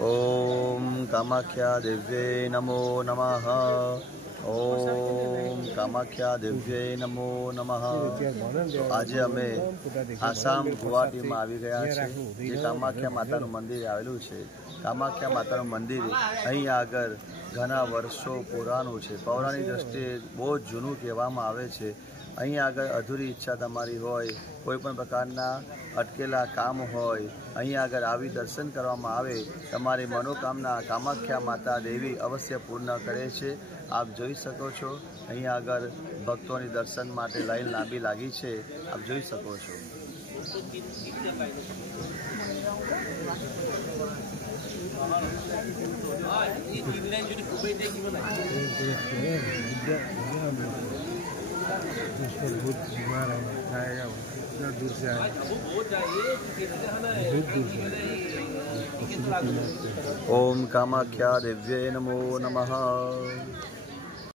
ओम कामाख्या दिव्ये नमो नमः। ओम कामाख्या दिव्ये नमो नमः। तो आज अमे आसाम गुवाहाटी में આવી ગયા છે। જે કામાખ્યા માતાનું મંદિર આવેલું છે, કામાખ્યા માતાનું મંદિર અહીં આગળ ઘણા વર્ષો પુરાણું છે। પૌરાણિક દ્રષ્ટિએ બહુ જૂનું કહેવામાં આવે છે। અહીં આગળ અધૂરી ઈચ્છા તમારી હોય, કોઈપણ પ્રકારના અટકેલા કામ હોય, અહીં આગળ આવી દર્શન કરવામાં આવે, તમારી મનોકામના કામાખ્યા માતા દેવી અવશ્ય પૂર્ણ કરે છે। આપ જોઈ શકો છો, અહીં આગળ ભક્તોની દર્શન માટે લાઈન લાંબી લાગી છે। આપ જોઈ શકો છો। बहुत बीमार है, आएगा इतना दूर से आएगा, बहुत दूर से। ओम कामाख्या दिव्ये नमो नमः।